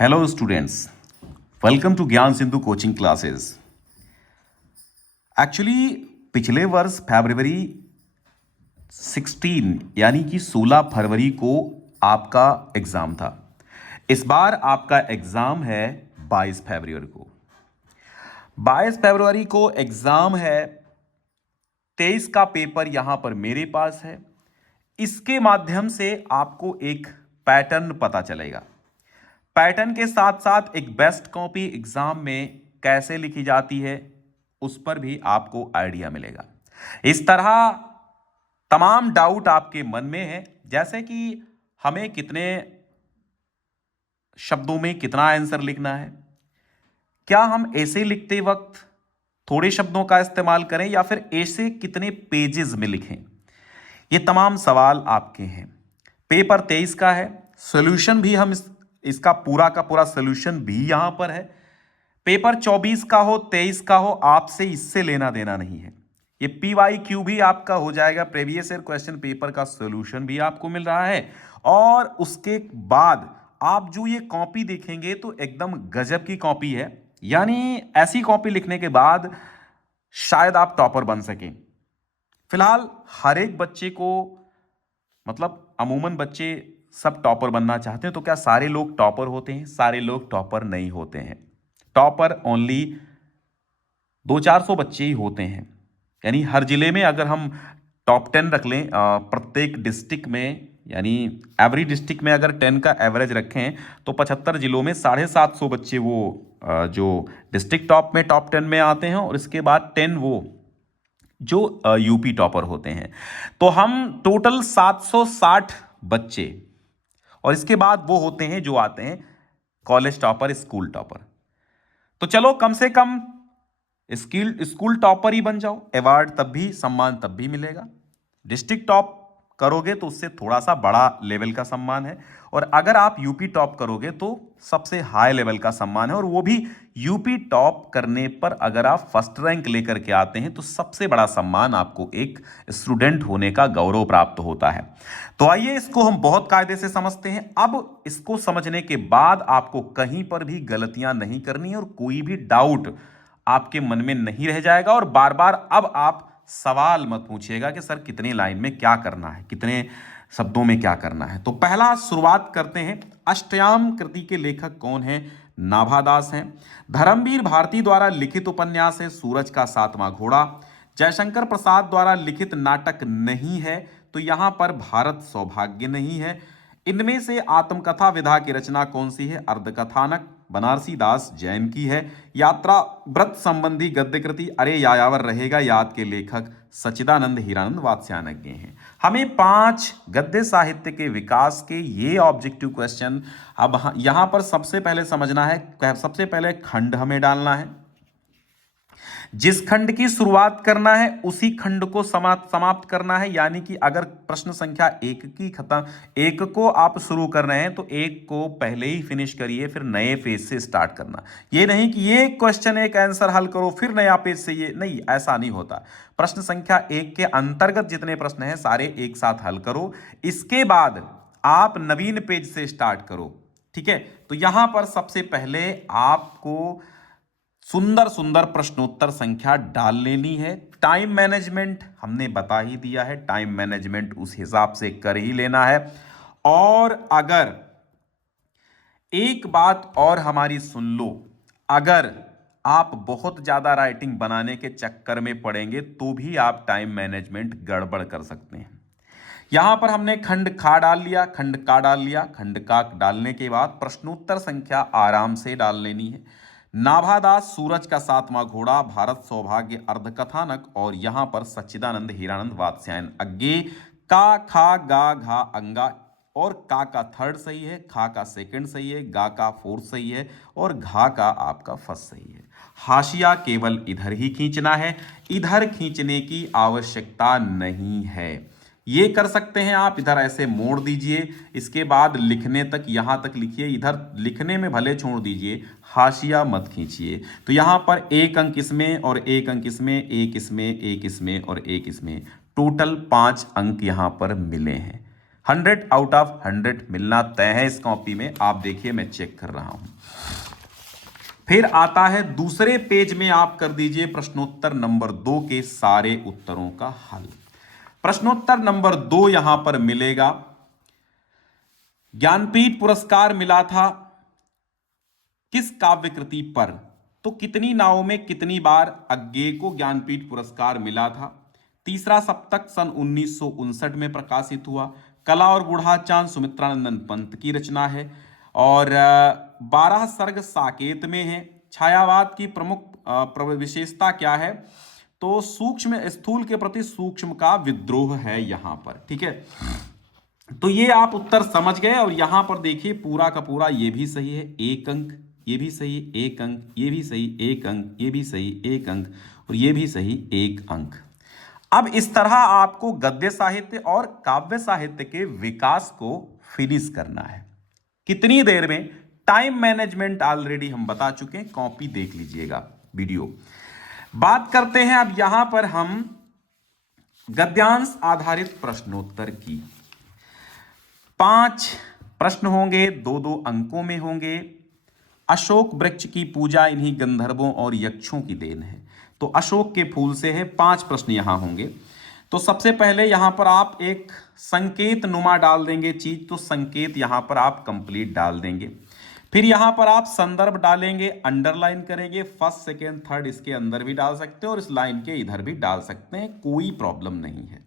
Hello students, welcome to ज्ञान Sindhu coaching classes. Actually पिछले वर्ष फरवरी 16 यानी कि 16 फरवरी को आपका एग्ज़ाम था। इस बार आपका एग्ज़ाम है 22 फरवरी को। 22 फरवरी को एग्ज़ाम है। 23 का पेपर यहाँ पर मेरे पास है। इसके माध्यम से आपको एक पैटर्न पता चलेगा। पैटर्न के साथ साथ एक बेस्ट कॉपी एग्जाम में कैसे लिखी जाती है उस पर भी आपको आइडिया मिलेगा। इस तरह तमाम डाउट आपके मन में है, जैसे कि हमें कितने शब्दों में कितना आंसर लिखना है, क्या हम ऐसे लिखते वक्त थोड़े शब्दों का इस्तेमाल करें या फिर ऐसे कितने पेजेस में लिखें। ये तमाम सवाल आपके हैं। पेपर 23 का है। सॉल्यूशन भी हम इसका पूरा का पूरा सॉल्यूशन भी यहां पर है। पेपर 24 का हो 23 का हो, आपसे इससे लेना देना नहीं है। ये PYQ भी आपका हो जाएगा। प्रीवियस ईयर क्वेश्चन पेपर का सॉल्यूशन भी आपको मिल रहा है। और उसके बाद आप जो ये कॉपी देखेंगे तो एकदम गजब की कॉपी है। यानी ऐसी कॉपी लिखने के बाद शायद आप टॉपर बन सकें। फिलहाल हर एक बच्चे को, मतलब अमूमन बच्चे सब टॉपर बनना चाहते हैं। तो क्या सारे लोग टॉपर होते हैं? सारे लोग टॉपर नहीं होते हैं। टॉपर ओनली 200-400 बच्चे ही होते हैं। यानी हर जिले में अगर हम टॉप 10 रख लें प्रत्येक डिस्ट्रिक्ट में, यानी एवरी डिस्ट्रिक्ट में अगर 10 का एवरेज रखें तो 75 जिलों में 750 बच्चे वो जो डिस्ट्रिक्ट टॉप में टॉप 10 में आते हैं, और इसके बाद 10 वो जो यूपी टॉपर होते हैं। तो हम टोटल 760 बच्चे, और इसके बाद वो होते हैं जो आते हैं कॉलेज टॉपर, स्कूल टॉपर। तो चलो कम से कम स्कूल टॉपर ही बन जाओ, अवार्ड तब भी, सम्मान तब भी मिलेगा। डिस्ट्रिक्ट टॉप करोगे तो उससे थोड़ा सा बड़ा लेवल का सम्मान है, और अगर आप यूपी टॉप करोगे तो सबसे हाई लेवल का सम्मान है। और वो भी यूपी टॉप करने पर अगर आप फर्स्ट रैंक लेकर के आते हैं तो सबसे बड़ा सम्मान आपको एक स्टूडेंट होने का गौरव प्राप्त होता है। तो आइए इसको हम बहुत कायदे से समझते हैं। अब इसको समझने के बाद आपको कहीं पर भी गलतियां नहीं करनी, और कोई भी डाउट आपके मन में नहीं रह जाएगा। और बार बार अब आप सवाल मत पूछिएगा कि सर कितनी लाइन में क्या करना है, कितने शब्दों में क्या करना है। तो पहला शुरुआत करते हैं। अष्टयाम कृति के लेखक कौन है? नाभादास हैं। धर्मवीर भारती द्वारा लिखित उपन्यास है सूरज का सातवां घोड़ा। जयशंकर प्रसाद द्वारा लिखित नाटक नहीं है, तो यहां पर भारत सौभाग्य नहीं है। इनमें से आत्मकथा विधा की रचना कौन सी है? अर्धकथानक बनारसी दास जैन की है। यात्रा व्रत संबंधी गद्य कृति अरे यायावर रहेगा याद के लेखक सच्चिदानंद हीरानंद वात्स्यायनज्ञ हैं। हमें 5 गद्य साहित्य के विकास के ये ऑब्जेक्टिव क्वेश्चन अब यहां पर सबसे पहले समझना है। सबसे पहले खंड हमें डालना है। जिस खंड की शुरुआत करना है उसी खंड को समाप्त करना है। यानी कि अगर प्रश्न संख्या 1 की खत्म, 1 को आप शुरू कर रहे हैं तो 1 को पहले ही फिनिश करिए, फिर नए पेज से स्टार्ट करना। ये नहीं कि ये क्वेश्चन एक आंसर हल करो फिर नया पेज से, ये नहीं, ऐसा नहीं होता। प्रश्न संख्या 1 के अंतर्गत जितने प्रश्न हैं सारे एक साथ हल करो, इसके बाद आप नवीन पेज से स्टार्ट करो। ठीक है, तो यहां पर सबसे पहले आपको सुंदर सुंदर प्रश्नोत्तर संख्या डाल लेनी है। टाइम मैनेजमेंट हमने बता ही दिया है, टाइम मैनेजमेंट उस हिसाब से कर ही लेना है। और अगर एक बात और हमारी सुन लो, अगर आप बहुत ज्यादा राइटिंग बनाने के चक्कर में पड़ेंगे तो भी आप टाइम मैनेजमेंट गड़बड़ कर सकते हैं। यहां पर हमने खंड खा डाल लिया, खंड का डाल लिया। खंड का डालने के बाद प्रश्नोत्तर संख्या आराम से डाल लेनी है। नाभादास सूरज का सातवां घोड़ा, भारत सौभाग्य अर्धकथानक, और यहां पर सच्चिदानंद हीरानंद वात्स्यायन अज्ञे। का खा गा घा अंगा, और का थर्ड सही है, खा का सेकंड सही है, गा का फोर्थ सही है, और घा का आपका फर्स्ट सही है। हाशिया केवल इधर ही खींचना है, इधर खींचने की आवश्यकता नहीं है। ये कर सकते हैं आप, इधर ऐसे मोड़ दीजिए, इसके बाद लिखने तक यहां तक लिखिए, इधर लिखने में भले छोड़ दीजिए, हाशिया मत खींचिए। तो यहां पर 1 अंक इसमें और 1 अंक इसमें, 1 इसमें, 1 इसमें और 1 इसमें, टोटल 5 अंक यहां पर मिले हैं। 100 आउट ऑफ 100 मिलना तय है इस कॉपी में। आप देखिए मैं चेक कर रहा हूं। फिर आता है दूसरे पेज में, आप कर दीजिए प्रश्नोत्तर नंबर 2 के सारे उत्तरों का हल। प्रश्नोत्तर नंबर 2 यहां पर मिलेगा, ज्ञानपीठ पुरस्कार मिला था किस काव्य कृति पर? तो कितनी नावों में कितनी बार अज्ञे को ज्ञानपीठ पुरस्कार मिला था? तीसरा सप्तक सन 1959 में प्रकाशित हुआ। कला और बूढ़ा चांद सुमित्रानंदन पंत की रचना है। और 12 सर्ग साकेत में है। छायावाद की प्रमुख विशेषता क्या है? तो सूक्ष्म स्थूल के प्रति सूक्ष्म का विद्रोह है यहां पर। ठीक है, तो ये आप उत्तर समझ गए। और यहां पर देखिए पूरा का पूरा ये भी सही है, 1 अंक, ये भी सही 1 अंक, ये भी सही 1 अंक, ये भी सही 1 अंक, और ये भी सही 1 अंक। अब इस तरह आपको गद्य साहित्य और काव्य साहित्य के विकास को फिनिश करना है। कितनी देर में? टाइम मैनेजमेंट ऑलरेडी हम बता चुके हैं, कॉपी देख लीजिएगा वीडियो। बात करते हैं अब यहां पर हम गद्यांश आधारित प्रश्नोत्तर की। 5 प्रश्न होंगे, 2-2 अंकों में होंगे। अशोक वृक्ष की पूजा इन्हीं गंधर्वों और यक्षों की देन है। तो अशोक के फूल से है। 5 प्रश्न यहां होंगे। तो सबसे पहले यहां पर आप एक संकेत नुमा डाल देंगे चीज, तो संकेत यहां पर आप कंप्लीट डाल देंगे। फिर यहां पर आप संदर्भ डालेंगे, अंडरलाइन करेंगे। फर्स्ट, सेकेंड, थर्ड इसके अंदर भी डाल सकते हैं और इस लाइन के इधर भी डाल सकते हैं, कोई प्रॉब्लम नहीं है।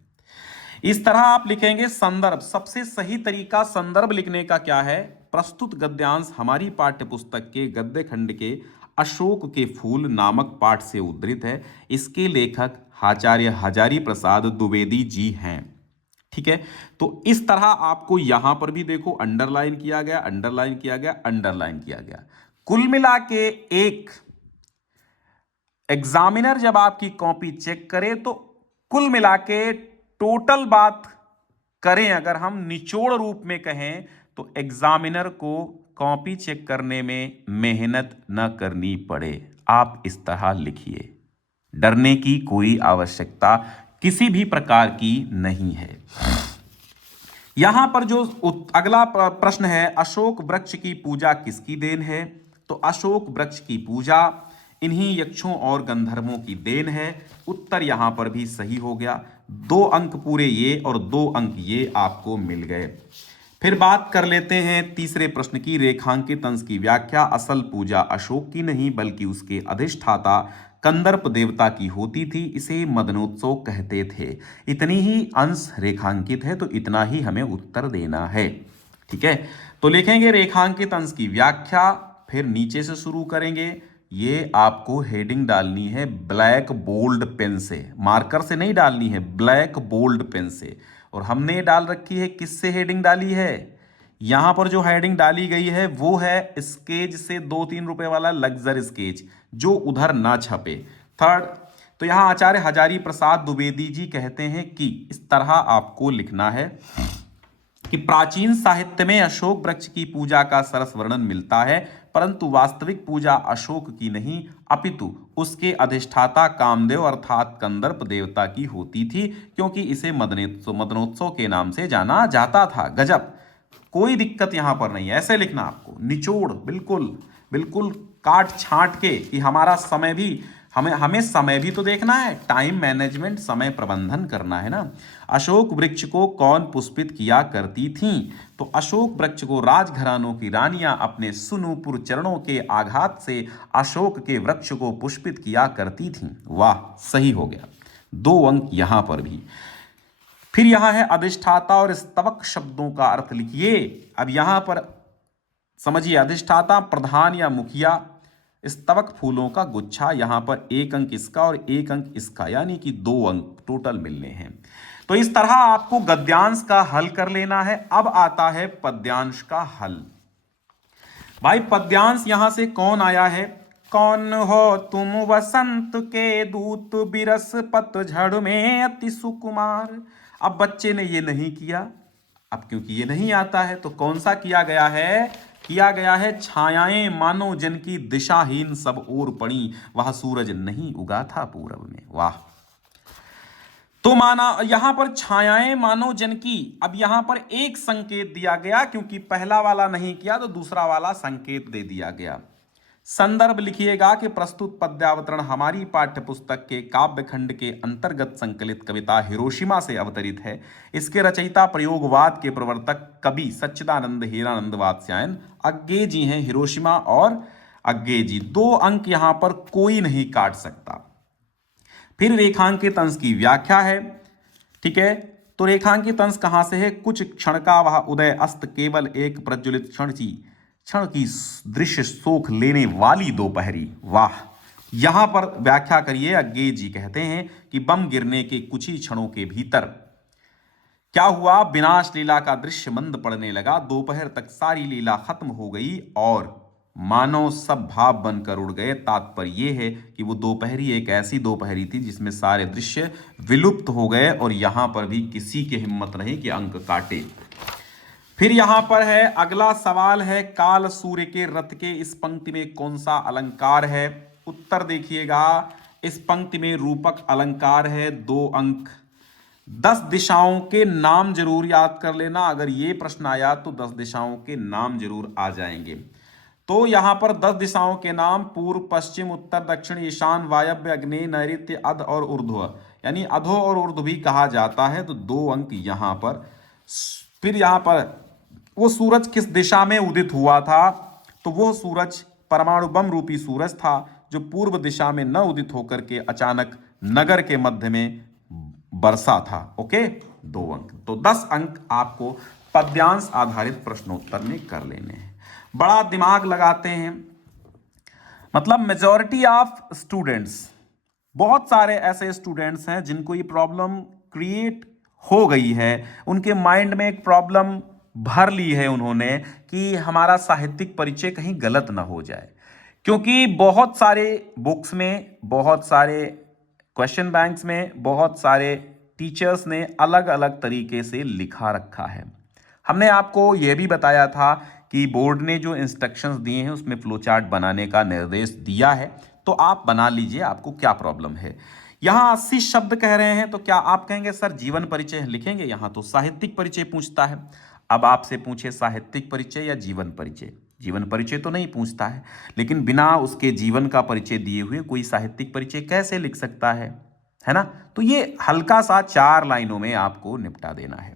इस तरह आप लिखेंगे संदर्भ। सबसे सही तरीका संदर्भ लिखने का क्या है? प्रस्तुत गद्यांश हमारी पाठ्य पुस्तक के गद्य खंड के अशोक के फूल नामक पाठ से उद्धृत है। इसके लेखक आचार्य हजारी प्रसाद द्विवेदी जी हैं। ठीक है, तो इस तरह आपको यहां पर भी देखो अंडरलाइन किया गया, अंडरलाइन किया गया, अंडरलाइन किया गया। कुल मिला के एक एग्जामिनर जब आपकी कॉपी चेक करे तो कुल मिला के टोटल बात करें, अगर हम निचोड़ रूप में कहें तो एग्जामिनर को कॉपी चेक करने में मेहनत न करनी पड़े। आप इस तरह लिखिए, डरने की कोई आवश्यकता किसी भी प्रकार की नहीं है। यहां पर जो अगला प्रश्न है, अशोक वृक्ष की पूजा किसकी देन है? तो अशोक वृक्ष की पूजा इन्हीं यक्षों और गंधर्वों की देन है। उत्तर यहां पर भी सही हो गया। 2 अंक पूरे ये और 2 अंक ये आपको मिल गए। फिर बात कर लेते हैं तीसरे प्रश्न की, रेखांकित अंश की व्याख्या। असल पूजा अशोक की नहीं बल्कि उसके अधिष्ठाता कंदर्प देवता की होती थी, इसे मदनोत्सव कहते थे। इतनी ही अंश रेखांकित है तो इतना ही हमें उत्तर देना है। ठीक है, तो लिखेंगे रेखांकित अंश की व्याख्या, फिर नीचे से शुरू करेंगे। ये आपको हेडिंग डालनी है ब्लैक बोल्ड पेन से, मार्कर से नहीं डालनी है, ब्लैक बोल्ड पेन से। और हमने डाल रखी है, किससे हेडिंग डाली है? यहां पर जो हेडिंग डाली गई है वो है स्केच से 2-3 रुपए वाला लग्जर स्केच, जो उधर ना छपे। थर्ड, तो यहां आचार्य हजारी प्रसाद द्विवेदी जी कहते हैं कि इस तरह आपको लिखना है कि प्राचीन साहित्य में अशोक वृक्ष की पूजा का सरस वर्णन मिलता है, परंतु वास्तविक पूजा अशोक की नहीं अपितु उसके अधिष्ठाता कामदेव अर्थात कंदर्प देवता की होती थी, क्योंकि इसे मदनोत्सव के नाम से जाना जाता था। गजब, कोई दिक्कत यहां पर नहीं है। ऐसे लिखना आपको, निचोड़, बिल्कुल बिल्कुल काट छांट के, कि हमारा समय भी हमें समय भी तो देखना है, टाइम मैनेजमेंट, समय प्रबंधन करना है ना। अशोक वृक्ष को कौन पुष्पित किया करती थीं? तो अशोक वृक्ष को राजघरानों की रानियां अपने सुनूपुर चरणों के आघात से अशोक के वृक्ष को पुष्पित किया करती थीं। वाह, सही हो गया, 2 अंक यहां पर भी। फिर यहां है अधिष्ठाता और स्तवक शब्दों का अर्थ लिखिए। अब यहां पर समझिए, अधिष्ठाता प्रधान या मुखिया, स्तवक फूलों का गुच्छा। यहां पर 1 अंक इसका और 1 अंक इसका, यानी कि 2 अंक टोटल मिलने हैं। तो इस तरह आपको गद्यांश का हल कर लेना है। अब आता है पद्यांश का हल। भाई पद्यांश यहां से कौन आया है? कौन हो तुम वसंत के दूत, बिरस पतझड़ में अति सुकुमार। अब बच्चे ने ये नहीं किया, अब क्योंकि ये नहीं आता है तो कौन सा किया गया है? किया गया है, छायाएं मानो जन की दिशाहीन सब ओर पड़ी, वह सूरज नहीं उगा था पूरब में। वाह, तो माना यहां पर छायाएं मानव जन की, अब यहां पर एक संकेत दिया गया क्योंकि पहला वाला नहीं किया तो दूसरा वाला संकेत दे दिया गया। संदर्भ लिखिएगा कि प्रस्तुत पद्यावतरण हमारी पाठ्य पुस्तक के काव्य खंड के अंतर्गत संकलित कविता हिरोशिमा से अवतरित है। इसके रचयिता प्रयोगवाद के प्रवर्तक कवि सच्चिदानंद हीरानंद वात्स्यायन अज्ञे जी हैं। हिरोशिमा और अज्ञे जी, 2 अंक यहां पर कोई नहीं काट सकता। फिर रेखांकित अंश की व्याख्या है, ठीक है। तो रेखांकित अंश कहां से है? कुछ क्षण का वह उदय अस्त केवल एक प्रज्वलित क्षण की दृश्य सोख लेने वाली दोपहरी। वाह, यहां पर व्याख्या करिए। अज्ञे जी कहते हैं कि बम गिरने के कुछ ही क्षणों के भीतर क्या हुआ? विनाश लीला का दृश्य मंद पड़ने लगा। दोपहर तक सारी लीला खत्म हो गई और मानव सब भाव बनकर उड़ गए। तात्पर्य यह है कि वो दोपहरी एक ऐसी दोपहरी थी जिसमें सारे दृश्य विलुप्त हो गए और यहां पर भी किसी की हिम्मत नहीं कि अंक काटे। फिर यहां पर है अगला सवाल है, काल सूर्य के रथ के इस पंक्ति में कौन सा अलंकार है? उत्तर देखिएगा, इस पंक्ति में रूपक अलंकार है। 2 अंक। 10 दिशाओं के नाम जरूर याद कर लेना। अगर ये प्रश्न आया तो 10 दिशाओं के नाम जरूर आ जाएंगे। तो यहां पर 10 दिशाओं के नाम पूर्व, पश्चिम, उत्तर, दक्षिण, ईशान, वायव्य, आग्नेय, नैऋत्य, अध और ऊर्ध्व, यानी अधो और ऊर्ध्व भी कहा जाता है। तो 2 अंक यहां पर। फिर यहां पर वो सूरज किस दिशा में उदित हुआ था? तो वो सूरज परमाणु बम रूपी सूरज था जो पूर्व दिशा में न उदित होकर के अचानक नगर के मध्य में बरसा था। ओके, 2 अंक। तो 10 अंक आपको पद्यांश आधारित प्रश्नोत्तर में कर लेने हैं। बड़ा दिमाग लगाते हैं, मतलब मेजॉरिटी ऑफ स्टूडेंट्स, बहुत सारे ऐसे स्टूडेंट्स हैं जिनको ये प्रॉब्लम क्रिएट हो गई है। उनके माइंड में एक प्रॉब्लम भर ली है उन्होंने कि हमारा साहित्यिक परिचय कहीं गलत ना हो जाए, क्योंकि बहुत सारे बुक्स में, बहुत सारे क्वेश्चन बैंक्स में, बहुत सारे टीचर्स ने अलग अलग तरीके से लिखा रखा है। हमने आपको यह भी बताया था कि बोर्ड ने जो इंस्ट्रक्शंस दिए हैं उसमें फ्लो चार्ट बनाने का निर्देश दिया है, तो आप बना लीजिए, आपको क्या प्रॉब्लम है। यहां 80 शब्द कह रहे हैं, तो क्या आप कहेंगे सर जीवन परिचय लिखेंगे? यहां तो साहित्यिक परिचय पूछता है। अब आपसे पूछे साहित्यिक परिचय या जीवन परिचय, जीवन परिचय तो नहीं पूछता है, लेकिन बिना उसके जीवन का परिचय दिए हुए कोई साहित्यिक परिचय कैसे लिख सकता है ना? तो ये हल्का सा 4 लाइनों में आपको निपटा देना है।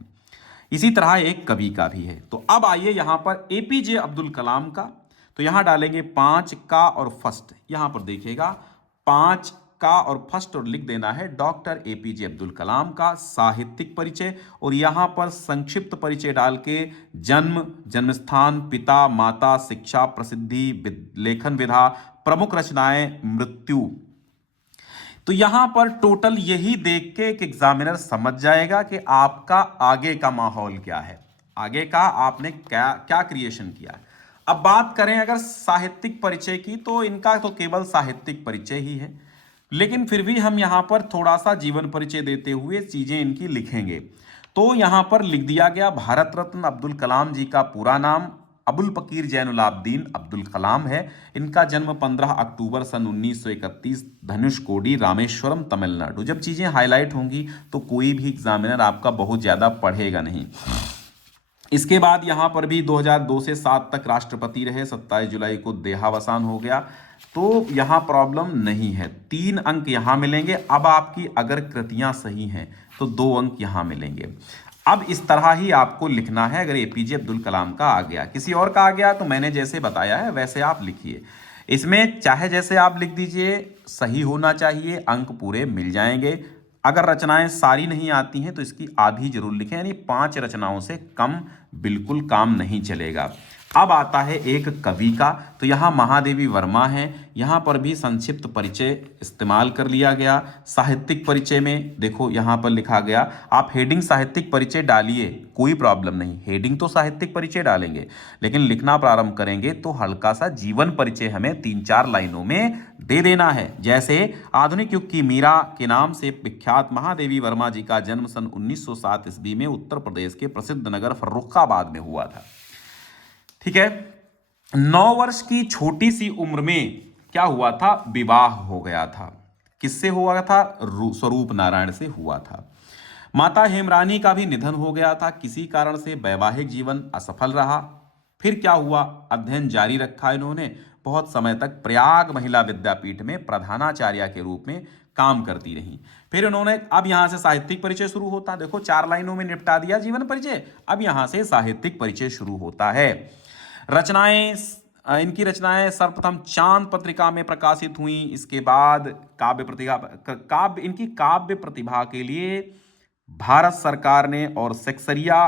इसी तरह एक कवि का भी है। तो अब आइए यहां पर एपीजे अब्दुल कलाम का, तो यहां डालेंगे 5 का और फर्स्ट, यहां पर देखिएगा 5 का और फर्स्ट और लिख देना है डॉक्टर एपीजे अब्दुल कलाम का साहित्यिक परिचय। और यहां पर संक्षिप्त परिचय डाल के जन्म, जन्मस्थान, पिता माता, शिक्षा, प्रसिद्धि, लेखन विधा, प्रमुख रचनाएं, मृत्यु। तो यहां पर टोटल यही देख के एक एग्जामिनर समझ जाएगा कि आपका आगे का माहौल क्या है, आगे का आपने क्या क्या क्रिएशन किया है। अब बात करें अगर साहित्यिक परिचय की, तो इनका तो केवल साहित्यिक परिचय ही है, लेकिन फिर भी हम यहां पर थोड़ा सा जीवन परिचय देते हुए चीजें इनकी लिखेंगे। तो यहां पर लिख दिया गया भारत रत्न अब्दुल कलाम जी का पूरा नाम अबुल पकीर जैनुलाब्दीन अब्दुल कलाम है। इनका जन्म 15 अक्टूबर सन 1931 धनुषकोडी, रामेश्वरम, तमिलनाडु। जब चीजें हाईलाइट होंगी तो कोई भी एग्जामिनर आपका बहुत ज्यादा पढ़ेगा नहीं। इसके बाद यहां पर भी 2002 से 7 तक राष्ट्रपति रहे, 27 जुलाई को देहावसान हो गया, तो यहां प्रॉब्लम नहीं है। 3 अंक यहां मिलेंगे। अब आपकी अगर कृतियां सही हैं तो 2 अंक यहां मिलेंगे। अब इस तरह ही आपको लिखना है। अगर एपीजे अब्दुल कलाम का आ गया, किसी और का आ गया, तो मैंने जैसे बताया है वैसे आप लिखिए। इसमें चाहे जैसे आप लिख दीजिए, सही होना चाहिए, अंक पूरे मिल जाएंगे। अगर रचनाएं सारी नहीं आती हैं तो इसकी आधी जरूर लिखें, यानी 5 रचनाओं से कम बिल्कुल काम नहीं चलेगा। अब आता है एक कवि का, तो यहाँ महादेवी वर्मा है। यहाँ पर भी संक्षिप्त परिचय इस्तेमाल कर लिया गया। साहित्यिक परिचय में देखो यहाँ पर लिखा गया, आप हेडिंग साहित्यिक परिचय डालिए, कोई प्रॉब्लम नहीं, हेडिंग तो साहित्यिक परिचय डालेंगे, लेकिन लिखना प्रारंभ करेंगे तो हल्का सा जीवन परिचय हमें 3-4 लाइनों में दे देना है। जैसे आधुनिक युग की मीरा के नाम से विख्यात महादेवी वर्मा जी का जन्म सन 1907 ईस्वी में उत्तर प्रदेश के प्रसिद्ध नगर फर्रुखाबाद में हुआ था। ठीक है, 9 वर्ष की छोटी सी उम्र में क्या हुआ था? विवाह हो गया था। किससे हुआ था? स्वरूप नारायण से हुआ था। माता हेमरानी का भी निधन हो गया था, किसी कारण से वैवाहिक जीवन असफल रहा। फिर क्या हुआ, अध्ययन जारी रखा इन्होंने, बहुत समय तक प्रयाग महिला विद्यापीठ में प्रधानाचार्य के रूप में काम करती रही। फिर उन्होंने, अब यहां से साहित्यिक परिचय शुरू होता है, देखो 4 लाइनों में निपटा दिया जीवन परिचय, अब यहां से साहित्यिक परिचय शुरू होता है। रचनाएं, इनकी रचनाएं सर्वप्रथम चांद पत्रिका में प्रकाशित हुई। इसके बाद इनकी काव्य प्रतिभा के लिए भारत सरकार ने और सेक्सरिया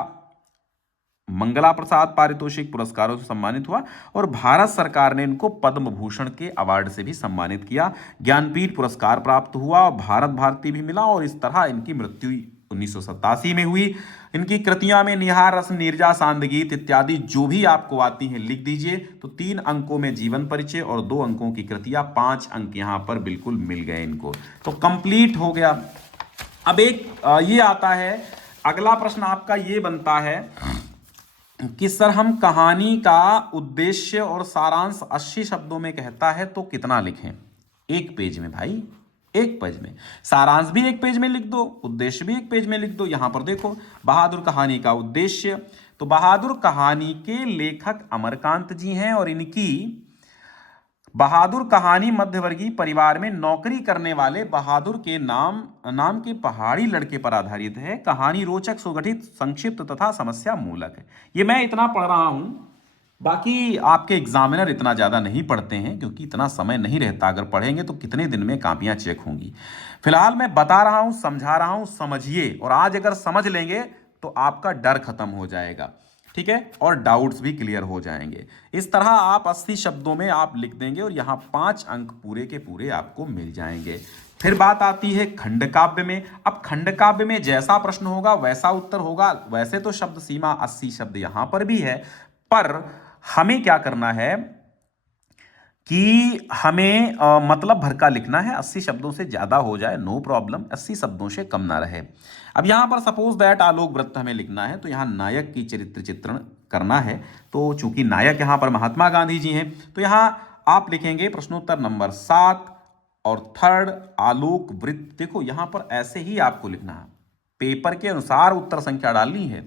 मंगला प्रसाद पारितोषिक पुरस्कारों से सम्मानित हुआ, और भारत सरकार ने इनको पद्म भूषण के अवार्ड से भी सम्मानित किया। ज्ञानपीठ पुरस्कार प्राप्त हुआ, भारत भारती भी मिला, और इस तरह इनकी मृत्यु 1987 में हुई। इनकी कृतियों में निहार रस, नीरजा, सांदगीत इत्यादि जो भी आपको आती हैं लिख दीजिए। तो 3 अंकों में जीवन परिचय और 2 अंकों की कृतियां, 5 अंक यहां पर बिल्कुल मिल गए इनको, तो कंप्लीट हो गया। अब एक ये आता है, अगला प्रश्न आपका ये बनता है कि सर हम कहानी का उद्देश्य और सारांश 80 शब्दों में कहता है तो कितना लिखें? 1 पेज में भाई, 1 पेज में। सारांश भी 1 पेज में लिख दो, उद्देश्य भी 1 पेज में लिख दो। यहां पर देखो, बहादुर कहानी का उद्देश्य, तो बहादुर कहानी के लेखक अमरकांत जी हैं, और इनकी बहादुर कहानी मध्यवर्गीय परिवार में नौकरी करने वाले बहादुर के नाम के पहाड़ी लड़के पर आधारित है। कहानी रोचक, सुगठित, संक्षिप्त तथा समस्या मूलक है। ये मैं इतना पढ़ रहा हूं, बाकी आपके एग्जामिनर इतना ज़्यादा नहीं पढ़ते हैं, क्योंकि इतना समय नहीं रहता। अगर पढ़ेंगे तो कितने दिन में कापियां चेक होंगी। फिलहाल मैं बता रहा हूं, समझा रहा हूं, समझिए, और आज अगर समझ लेंगे तो आपका डर खत्म हो जाएगा, ठीक है, और डाउट्स भी क्लियर हो जाएंगे। इस तरह आप 80 शब्दों में आप लिख देंगे, और यहां 5 अंक पूरे के पूरे आपको मिल जाएंगे। फिर बात आती है खंड काव्य में। अब खंड काव्य में जैसा प्रश्न होगा वैसा उत्तर होगा। वैसे तो शब्द सीमा 80 शब्द यहां पर भी है, पर हमें क्या करना है कि हमें मतलब भर का लिखना है। 80 शब्दों से ज्यादा हो जाए नो प्रॉब्लम, 80 शब्दों से कम ना रहे। अब यहां पर सपोज दैट आलोक वृत्त हमें लिखना है, तो यहां नायक की चरित्र चित्रण करना है। तो चूंकि नायक यहां पर महात्मा गांधी जी हैं, तो यहां आप लिखेंगे प्रश्नोत्तर नंबर 7 और थर्ड आलोक वृत्त। देखो यहां पर ऐसे ही आपको लिखना है, पेपर के अनुसार उत्तर संख्या डालनी है।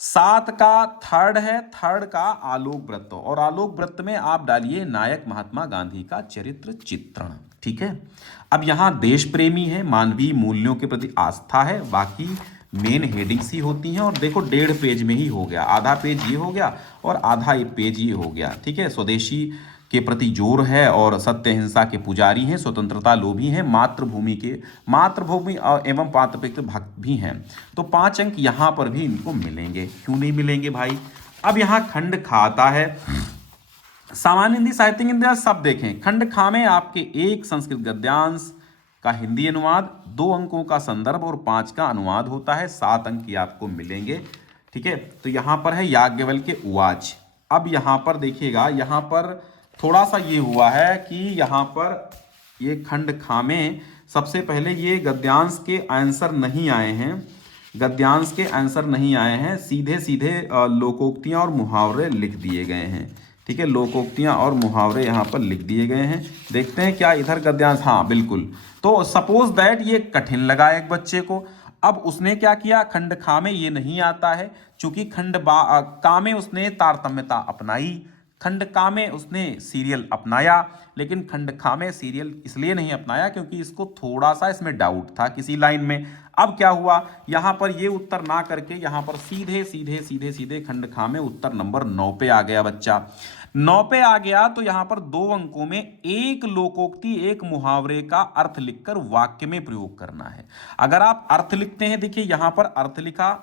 7 का थर्ड है, थर्ड का आलोक वृत्त, और आलोक वृत्त में आप डालिए नायक महात्मा गांधी का चरित्र चित्रण, ठीक है। अब यहां देश प्रेमी है, मानवीय मूल्यों के प्रति आस्था है, बाकी मेन हेडिंग्स ही होती हैं। और देखो 1.5 पेज में ही हो गया, आधा पेज ये हो गया और आधा पेज ये हो गया, ठीक है। स्वदेशी के प्रति जोर है, और सत्य हिंसा के पुजारी हैं, स्वतंत्रता लोभी हैं, मातृभूमि एवं पात्रपितृ भक्त भी हैं। तो 5 अंक यहां पर भी इनको मिलेंगे। क्यों नहीं मिलेंगे भाई? अब यहां खंड खा आता है। सामान्य हिंदी, साहित्यिक हिंदी सब देखें। खंड खा में आपके 1 संस्कृत गद्यांश का हिंदी अनुवाद, 2 अंकों का संदर्भ और 5 का अनुवाद होता है। 7 अंक ये आपको मिलेंगे, ठीक है। तो यहां पर है याज्ञवल्क्य उवाच। अब यहां पर देखिएगा, यहां पर थोड़ा सा ये हुआ है कि यहां पर ये खंड खा में सबसे पहले ये गद्यांश के आंसर नहीं आए हैं, गद्यांश के आंसर नहीं आए हैं, सीधे सीधे लोकोक्तियां और मुहावरे लिख दिए गए हैं, ठीक है। लोकोक्तियां और मुहावरे यहाँ पर लिख दिए गए हैं। देखते हैं क्या इधर गद्यांश, हाँ बिल्कुल। तो सपोज दैट ये कठिन लगा एक बच्चे को, अब उसने क्या किया, खंड खा में ये नहीं आता है, चूंकि खंड का में उसने तारतम्यता अपनाई, खंड का में उसने सीरियल अपनाया, लेकिन खंड खा में सीरियल इसलिए नहीं अपनाया क्योंकि इसको थोड़ा सा इसमें डाउट था किसी लाइन में। अब क्या हुआ, यहां पर ये उत्तर ना करके यहां पर सीधे सीधे सीधे सीधे खंड खा में उत्तर नंबर 9 पे आ गया बच्चा। 9 पे आ गया तो यहां पर 2 अंकों में 1 लोकोक्ति 1 मुहावरे का अर्थ लिखकर वाक्य में प्रयोग करना है। अगर आप अर्थ लिखते हैं, देखिए यहां पर अर्थ लिखा,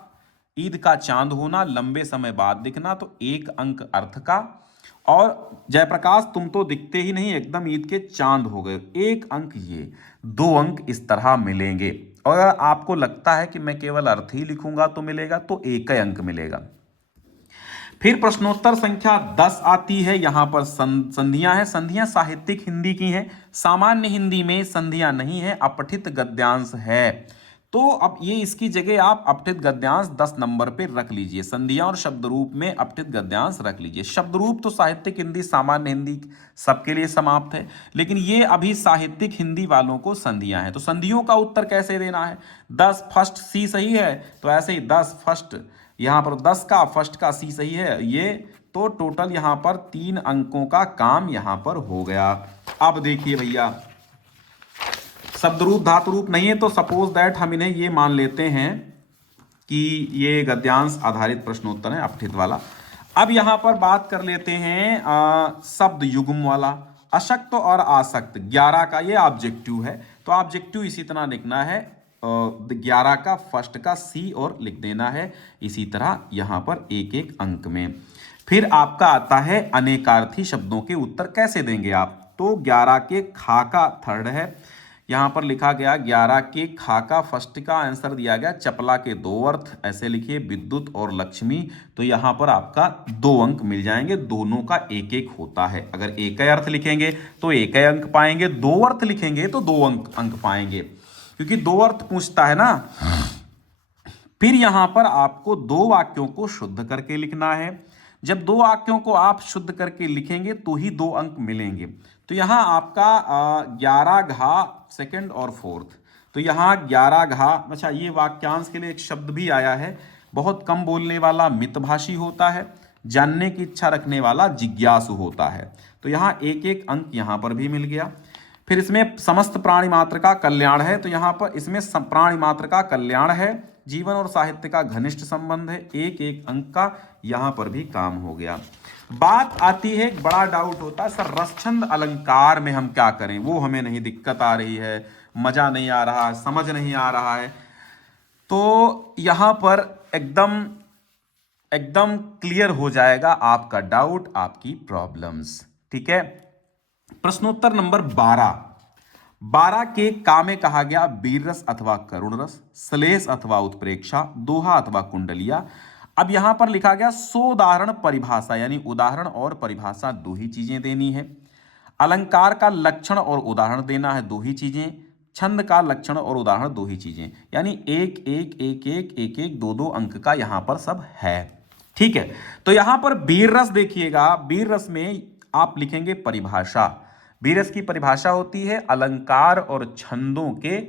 ईद का चांद होना, लंबे समय बाद दिखना, तो 1 अंक अर्थ का, और जयप्रकाश तुम तो दिखते ही नहीं, एकदम ईद के चांद हो गए, 1 अंक ये, 2 अंक इस तरह मिलेंगे। और अगर आपको लगता है कि मैं केवल अर्थ ही लिखूंगा तो मिलेगा, तो 1 अंक मिलेगा। फिर प्रश्नोत्तर संख्या 10 आती है। यहां पर संधियां हैं। संधियां साहित्यिक हिंदी की हैं, सामान्य हिंदी में संधियां नहीं है, अपठित गद्यांश है। तो अब ये इसकी जगह आप अपठित गद्यांश 10 नंबर पे रख लीजिए। संधियां और शब्द रूप में अपठित गद्यांश रख लीजिए। शब्द रूप तो साहित्यिक हिंदी, सामान्य हिंदी सबके लिए समाप्त है, लेकिन ये अभी साहित्यिक हिंदी वालों को संधियां हैं। तो संधियों का उत्तर कैसे देना है? 10 फर्स्ट सी सही है, तो ऐसे ही 10 फर्स्ट, यहां पर 10 का फर्स्ट का सी सही है ये, तो टोटल यहां पर 3 अंकों का काम यहां पर हो गया। अब देखिए भैया, शब्द रूप धातु रूप नहीं है, तो सपोज दैट हम इन्हें ये मान लेते हैं कि ये गद्यांश आधारित प्रश्नोत्तर है, अपठित वाला। अब यहां पर बात कर लेते हैं शब्द युग्म वाला। अशक्त और आसक्त 11 का ये ऑब्जेक्टिव है, तो ऑब्जेक्टिव इसी तरह लिखना है, 11 का फर्स्ट का सी और लिख देना है इसी तरह यहां पर एक एक अंक में। फिर आपका आता है अनेकार्थी शब्दों के उत्तर कैसे देंगे आप? तो 11 के खा का थर्ड है, यहां पर लिखा गया 11 के खा का फर्स्ट का आंसर दिया गया चपला के 2 अर्थ, ऐसे लिखिए विद्युत और लक्ष्मी। तो यहां पर आपका 2 अंक मिल जाएंगे, दोनों का एक एक होता है। अगर एक ही अर्थ लिखेंगे तो एक ही अंक पाएंगे, 2 अर्थ लिखेंगे तो 2 अंक पाएंगे, क्योंकि 2 अर्थ पूछता है ना। फिर यहां पर आपको 2 वाक्यों को शुद्ध करके लिखना है। जब 2 वाक्यों को आप शुद्ध करके लिखेंगे तो ही 2 अंक मिलेंगे। तो यहां आपका 11 घा सेकंड और फोर्थ, तो यहां 11 घा, अच्छा ये वाक्यांश के लिए एक शब्द भी आया है, बहुत कम बोलने वाला मितभाषी होता है, जानने की इच्छा रखने वाला जिज्ञासु होता है। तो यहां एक एक अंक यहां पर भी मिल गया। फिर इसमें समस्त प्राणी मात्र का कल्याण है, तो यहां पर इसमें प्राणी मात्र का कल्याण है, जीवन और साहित्य का घनिष्ठ संबंध है, एक एक अंक का यहां पर भी काम हो गया। बात आती है, एक बड़ा डाउट होता है सर रसछंद अलंकार में हम क्या करें, वो हमें नहीं, दिक्कत आ रही है, मजा नहीं आ रहा है, समझ नहीं आ रहा है। तो यहां पर एकदम एकदम क्लियर हो जाएगा आपका डाउट, आपकी प्रॉब्लम्स। ठीक है, प्रश्नोत्तर नंबर 12 के का में कहा गया वीर रस अथवा करुण रस, श्लेष अथवा उत्प्रेक्षा, दोहा अथवा कुंडलिया। अब यहां पर लिखा गया सोदाहरण परिभाषा, यानी उदाहरण और परिभाषा 2 ही चीजें देनी है। अलंकार का लक्षण और उदाहरण देना है, 2 ही चीजें। छंद का लक्षण और उदाहरण 2 ही चीजें, यानी एक एक एक एक एक एक 2-2 अंक का यहां पर सब है। ठीक है, तो यहां पर वीर रस देखिएगा, वीर रस में आप लिखेंगे परिभाषा। वीर रस की परिभाषा होती है अलंकार और छंदों के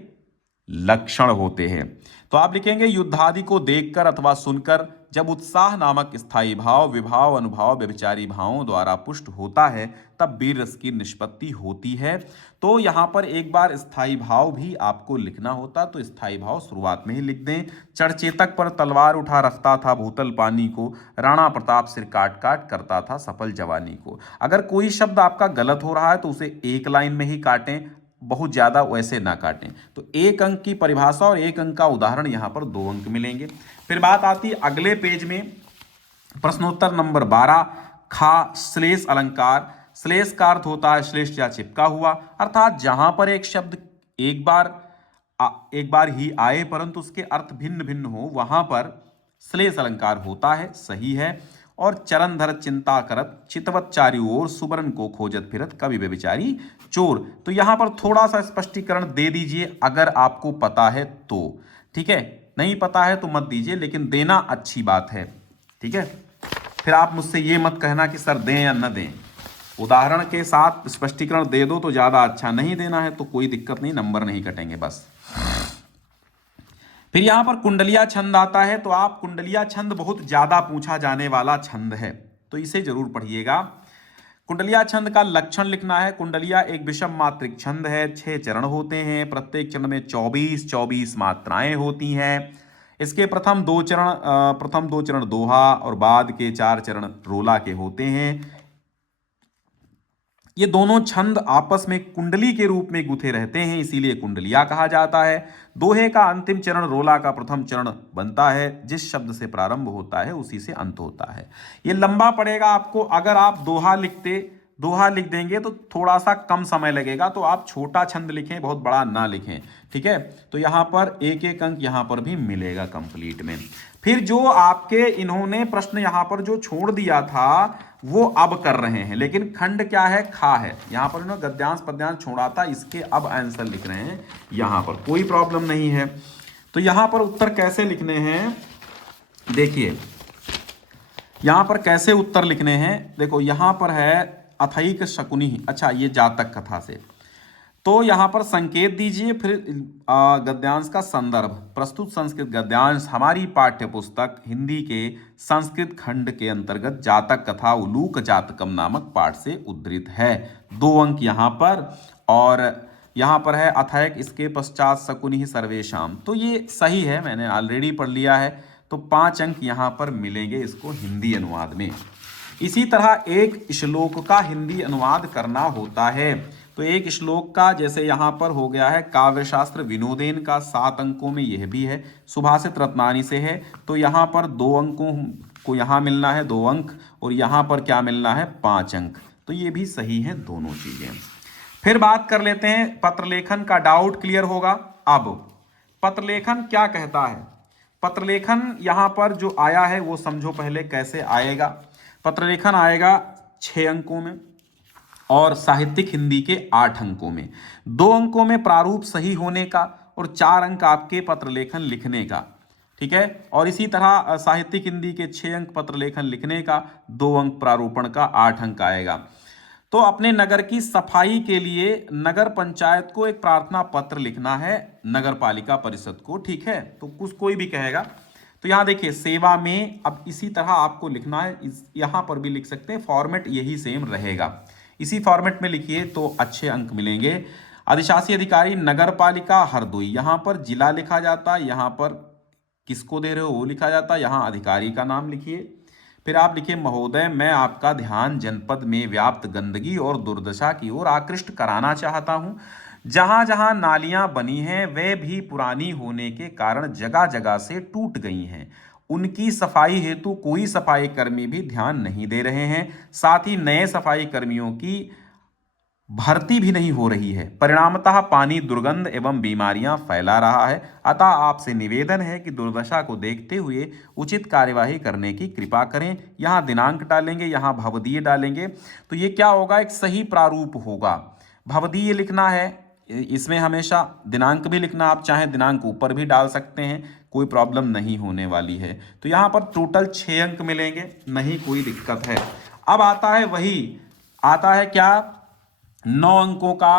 लक्षण होते हैं। तो आप लिखेंगे युद्धादि को देखकर अथवा सुनकर जब उत्साह नामक स्थायी भाव, विभाव, अनुभाव, व्यभिचारी भावों द्वारा पुष्ट होता है तब वीर रस की निष्पत्ति होती है। तो यहां पर एक बार स्थायी भाव भी आपको लिखना होता, तो स्थायी भाव शुरुआत में ही लिख दें। चढ़चेतक पर तलवार उठा रखता था भूतल पानी को, राणा प्रताप सिर काट काट करता था सफल जवानी को। अगर कोई शब्द आपका गलत हो रहा है तो उसे एक लाइन में ही काटें, बहुत ज्यादा वैसे ना काटें। तो 1 अंक की परिभाषा और 1 अंक का उदाहरण यहां पर 2 अंक मिलेंगे। फिर बात आती है अगले पेज में, प्रश्नोत्तर नंबर 12 खा श्लेष अलंकार। श्लेष का अर्थ होता है श्लेष या चिपका हुआ, अर्थात जहां पर एक शब्द एक बार ही आए परंतु उसके अर्थ भिन्न भिन्न हो, वहां पर श्लेष अलंकार होता है, सही है। और चरण धर चिंता करत चितवत चारियों ओर, सुवर्ण को खोजत फिरत कवि व्यभिचारी चोर। तो यहां पर थोड़ा सा स्पष्टीकरण दे दीजिए अगर आपको पता है तो, ठीक है, नहीं पता है तो मत दीजिए, लेकिन देना अच्छी बात है। ठीक है, फिर आप मुझसे ये मत कहना कि सर दें या न दें, उदाहरण के साथ स्पष्टीकरण दे दो तो ज्यादा अच्छा, नहीं देना है तो कोई दिक्कत नहीं, नंबर नहीं कटेंगे बस। फिर यहां पर कुंडलिया छंद आता है, तो आप कुंडलिया छंद बहुत ज्यादा पूछा जाने वाला छंद है, तो इसे जरूर पढ़िएगा। कुंडलिया छंद का लक्षण लिखना है। कुंडलिया एक विषम मात्रिक छंद है, 6 चरण होते हैं, प्रत्येक चरण में 24 मात्राएं होती हैं। इसके प्रथम 2 चरण दोहा और बाद के 4 चरण रोला के होते हैं। ये दोनों छंद आपस में कुंडली के रूप में गुथे रहते हैं, इसीलिए कुंडलिया कहा जाता है। दोहे का अंतिम चरण रोला का प्रथम चरण बनता है, जिस शब्द से प्रारंभ होता है उसी से अंत होता है। ये लंबा पड़ेगा आपको, अगर आप दोहा लिख देंगे तो थोड़ा सा कम समय लगेगा, तो आप छोटा छंद लिखें, बहुत बड़ा ना लिखें। ठीक है, तो यहां पर 1-1 अंक यहां पर भी मिलेगा कंप्लीट में। फिर जो आपके इन्होंने प्रश्न यहां पर जो छोड़ दिया था वो अब कर रहे हैं, लेकिन खंड क्या है, खा है। यहां पर इन्होंने गद्यांश पद्यांश छोड़ा था, इसके अब आंसर लिख रहे हैं, यहां पर कोई प्रॉब्लम नहीं है। तो यहां पर उत्तर कैसे लिखने हैं, देखिए यहां पर कैसे उत्तर लिखने हैं। देखो यहां पर है अथैक शकुनी, अच्छा ये जातक कथा से, तो यहां पर संकेत दीजिए, फिर गद्यांश का संदर्भ। प्रस्तुत संस्कृत गद्यांश हमारी पाठ्य पुस्तक हिंदी के संस्कृत खंड के अंतर्गत जातक कथा उलूक जातकम नामक पाठ से उद्धृत है। 2 अंक यहां पर, और यहां पर है अथैक, इसके पश्चात शकुनि सर्वेशाम, तो ये सही है, मैंने ऑलरेडी पढ़ लिया है, तो 5 अंक यहां पर मिलेंगे इसको हिंदी अनुवाद में। इसी तरह एक श्लोक का हिंदी अनुवाद करना होता है, तो एक श्लोक का जैसे यहां पर हो गया है काव्यशास्त्र विनोदेन का 7 अंकों में यह भी है, सुभाषित रत्नानी से है, तो यहां पर 2 अंकों को यहां मिलना है 2 अंक, और यहां पर क्या मिलना है 5 अंक, तो ये भी सही है दोनों चीजें। फिर बात कर लेते हैं पत्र लेखन का, डाउट क्लियर होगा। अब पत्र लेखन क्या कहता है, पत्र लेखन यहां पर जो आया है वो समझो पहले कैसे आएगा। पत्र लेखन आएगा 6 अंकों में और साहित्यिक हिंदी के 8 अंकों में। 2 अंकों में प्रारूप सही होने का और 4 अंक आपके पत्र लेखन लिखने का, ठीक है। और इसी तरह साहित्यिक हिंदी के 6 अंक पत्र लेखन लिखने का, 2 अंक प्रारूपण का, 8 अंक आएगा। तो अपने नगर की सफाई के लिए नगर पंचायत को एक प्रार्थना पत्र लिखना है, नगर पालिका परिषद को, ठीक है। तो कुछ कोई भी कहेगा, तो यहां देखिए सेवा में, अब इसी तरह आपको लिखना है, यहां पर भी लिख सकते हैं, फॉर्मेट यही सेम रहेगा, इसी फॉर्मेट में लिखिए तो अच्छे अंक मिलेंगे। अधिशासी अधिकारी नगर पालिका हरदोई, यहां पर जिला लिखा जाता है, यहां पर किसको दे रहे हो वो लिखा जाता है, यहां अधिकारी का नाम लिखिए। फिर आप लिखिए महोदय मैं आपका ध्यान जनपद में व्याप्त गंदगी और दुर्दशा की ओर आकृष्ट कराना चाहता हूं। जहां जहां नालियां बनी हैं वे भी पुरानी होने के कारण जगह जगह से टूट गई हैं। उनकी सफाई हेतु कोई सफाई कर्मी भी ध्यान नहीं दे रहे हैं। साथ ही नए सफाई कर्मियों की भर्ती भी नहीं हो रही है। परिणामतः पानी दुर्गंध एवं बीमारियां फैला रहा है। अतः आपसे निवेदन है कि दुर्दशा को देखते हुए उचित कार्यवाही करने की कृपा करें। यहाँ दिनांक डालेंगे, यहाँ भवदीय डालेंगे, तो ये क्या होगा, एक सही प्रारूप होगा। भवदीय लिखना है, इसमें हमेशा दिनांक भी लिखना, आप चाहें दिनांक ऊपर भी डाल सकते हैं, कोई प्रॉब्लम नहीं होने वाली है। तो यहाँ पर टोटल 6 अंक मिलेंगे, नहीं कोई दिक्कत है। अब आता है क्या, 9 अंकों का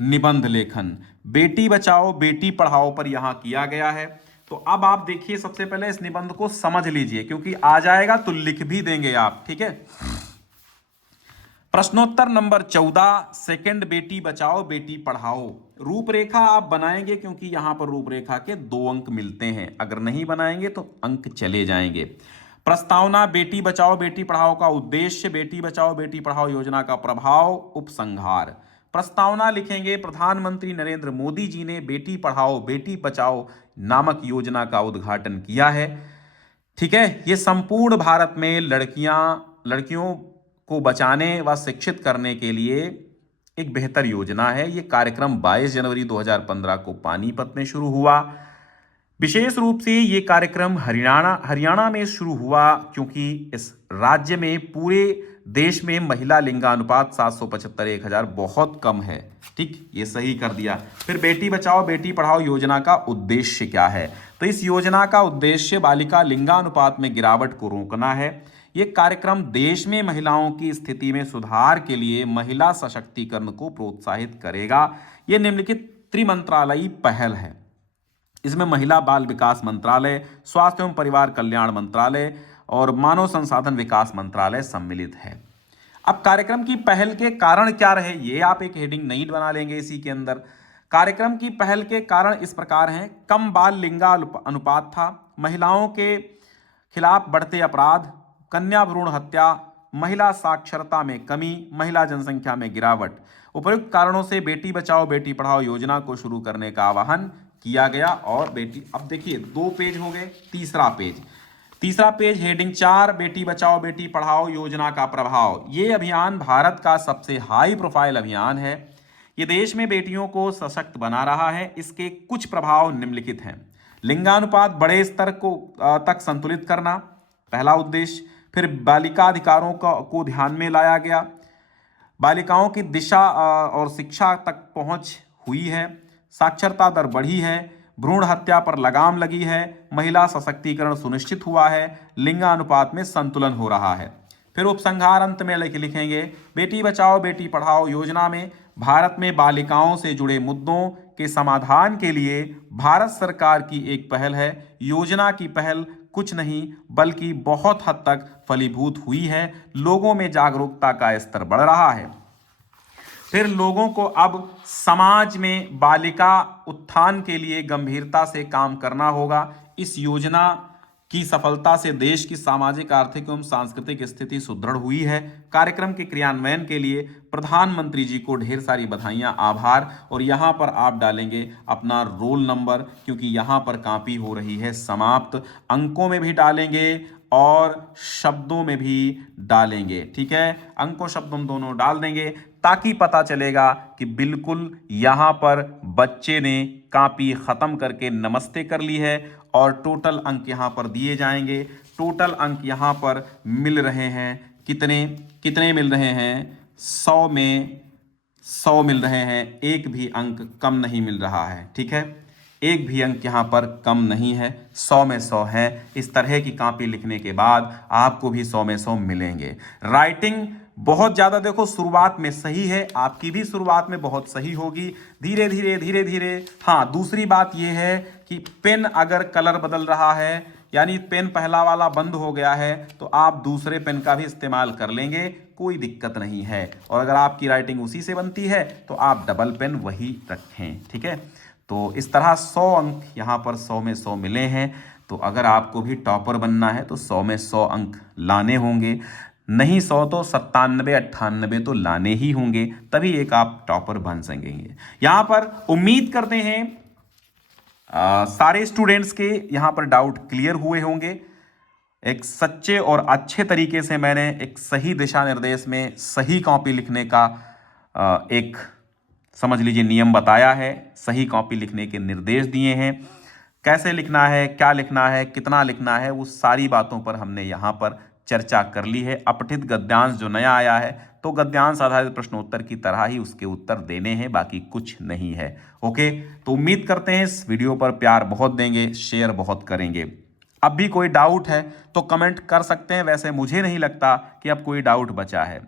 निबंध लेखन, बेटी बचाओ बेटी पढ़ाओ पर यहां किया गया है। तो अब आप देखिए, सबसे पहले इस निबंध को समझ लीजिए, क्योंकि आ जाएगा तो लिख भी देंगे आप, ठीक है। प्रश्नोत्तर नंबर 14, सेकंड बेटी बचाओ बेटी पढ़ाओ। रूपरेखा आप बनाएंगे, क्योंकि यहां पर रूपरेखा के 2 अंक मिलते हैं, अगर नहीं बनाएंगे तो अंक चले जाएंगे। प्रस्तावना, बेटी बचाओ बेटी पढ़ाओ का उद्देश्य, बेटी बचाओ बेटी पढ़ाओ योजना का प्रभाव, उपसंहार। प्रस्तावना लिखेंगे, प्रधानमंत्री नरेंद्र मोदी जी ने बेटी पढ़ाओ बेटी बचाओ नामक योजना का उद्घाटन किया है, ठीक है। ये संपूर्ण भारत में लड़कियों को बचाने व शिक्षित करने के लिए एक बेहतर योजना है। ये कार्यक्रम 22 जनवरी 2015 को पानीपत में शुरू हुआ। विशेष रूप से ये कार्यक्रम हरियाणा में शुरू हुआ, क्योंकि इस राज्य में पूरे देश में महिला लिंगानुपात 775/1000 बहुत कम है, ठीक, ये सही कर दिया। फिर बेटी बचाओ बेटी पढ़ाओ योजना का उद्देश्य क्या है, तो इस योजना का उद्देश्य बालिका लिंगानुपात में गिरावट को रोकना है। ये कार्यक्रम देश में महिलाओं की स्थिति में सुधार के लिए महिला सशक्तिकरण को प्रोत्साहित करेगा। ये निम्नलिखित त्रिमंत्रालयी पहल है। इसमें महिला बाल विकास मंत्रालय, स्वास्थ्य एवं परिवार कल्याण मंत्रालय और मानव संसाधन विकास मंत्रालय सम्मिलित है। अब कार्यक्रम की पहल के कारण क्या रहे, ये आप एक हेडिंग नहीं बना लेंगे इसी के अंदर। कार्यक्रम की पहल के कारण इस प्रकार हैं, कम बाल लिंगा अनुपात था, महिलाओं के खिलाफ बढ़ते अपराध, कन्या भ्रूण हत्या, महिला साक्षरता में कमी, महिला जनसंख्या में गिरावट। उपयुक्त कारणों से बेटी बचाओ बेटी पढ़ाओ योजना को शुरू करने का आह्वान किया गया। और बेटी, अब देखिए 2 पेज हो गए, तीसरा पेज हेडिंग 4, बेटी बचाओ बेटी पढ़ाओ योजना का प्रभाव। ये अभियान भारत का सबसे हाई प्रोफाइल अभियान है। ये देश में बेटियों को सशक्त बना रहा है। इसके कुछ प्रभाव निम्नलिखित हैं। लिंगानुपात बड़े स्तर तक संतुलित करना, पहला उद्देश्य। फिर बालिका अधिकारों को ध्यान में लाया गया। बालिकाओं की दिशा और शिक्षा तक पहुंच हुई है। साक्षरता दर बढ़ी है। भ्रूण हत्या पर लगाम लगी है, महिला सशक्तिकरण सुनिश्चित हुआ है, लिंगानुपात में संतुलन हो रहा है। फिर उपसंहार अंत में लिखेंगे, बेटी बचाओ बेटी पढ़ाओ योजना में भारत में बालिकाओं से जुड़े मुद्दों के समाधान के लिए भारत सरकार की एक पहल है। योजना की पहल कुछ नहीं बल्कि बहुत हद तक फलीभूत हुई है। लोगों में जागरूकता का स्तर बढ़ रहा है। फिर लोगों को अब समाज में बालिका उत्थान के लिए गंभीरता से काम करना होगा। इस योजना की सफलता से देश की सामाजिक, आर्थिक एवं सांस्कृतिक स्थिति सुदृढ़ हुई है। कार्यक्रम के क्रियान्वयन के लिए प्रधानमंत्री जी को ढेर सारी बधाइयां, आभार। और यहाँ पर आप डालेंगे अपना रोल नंबर, क्योंकि यहाँ पर कॉपी हो रही है समाप्त। अंकों में भी डालेंगे और शब्दों में भी डालेंगे, ठीक है। अंकों शब्दों दोनों डाल देंगे ताकि पता चलेगा कि बिल्कुल यहाँ पर बच्चे ने कॉपी खत्म करके नमस्ते कर ली है। और टोटल अंक यहाँ पर दिए जाएंगे। टोटल अंक यहाँ पर मिल रहे हैं कितने कितने मिल रहे हैं? 100 में 100 मिल रहे हैं। एक भी अंक कम नहीं मिल रहा है, ठीक है। एक भी अंक यहाँ पर कम नहीं है, 100 में 100 है। इस तरह की कॉपी लिखने के बाद आपको भी 100 में 100 मिलेंगे। राइटिंग बहुत ज़्यादा देखो शुरुआत में सही है, आपकी भी शुरुआत में बहुत सही होगी, धीरे धीरे धीरे धीरे। हाँ, दूसरी बात यह है कि पेन अगर कलर बदल रहा है, यानी पेन पहला वाला बंद हो गया है, तो आप दूसरे पेन का भी इस्तेमाल कर लेंगे, कोई दिक्कत नहीं है। और अगर आपकी राइटिंग उसी से बनती है तो आप डबल पेन वही रखें, ठीक है। तो इस तरह 100 अंक यहाँ पर 100 में 100 मिले हैं। तो अगर आपको भी टॉपर बनना है तो 100 में 100 अंक लाने होंगे। नहीं 100 तो 97 98 तो लाने ही होंगे, तभी एक आप टॉपर बन सकेंगे। यहाँ पर उम्मीद करते हैं सारे स्टूडेंट्स के यहाँ पर डाउट क्लियर हुए होंगे। एक सच्चे और अच्छे तरीके से मैंने एक सही दिशा निर्देश में सही कॉपी लिखने का एक समझ लीजिए नियम बताया है, सही कॉपी लिखने के निर्देश दिए हैं। कैसे लिखना है, क्या लिखना है, कितना लिखना है, वो सारी बातों पर हमने यहाँ पर चर्चा कर ली है। अपठित गद्यांश जो नया आया है तो गद्यांश आधारित प्रश्नोत्तर की तरह ही उसके उत्तर देने हैं, बाकी कुछ नहीं है। ओके, तो उम्मीद करते हैं इस वीडियो पर प्यार बहुत देंगे, शेयर बहुत करेंगे। अब भी कोई डाउट है तो कमेंट कर सकते हैं। वैसे मुझे नहीं लगता कि अब कोई डाउट बचा है।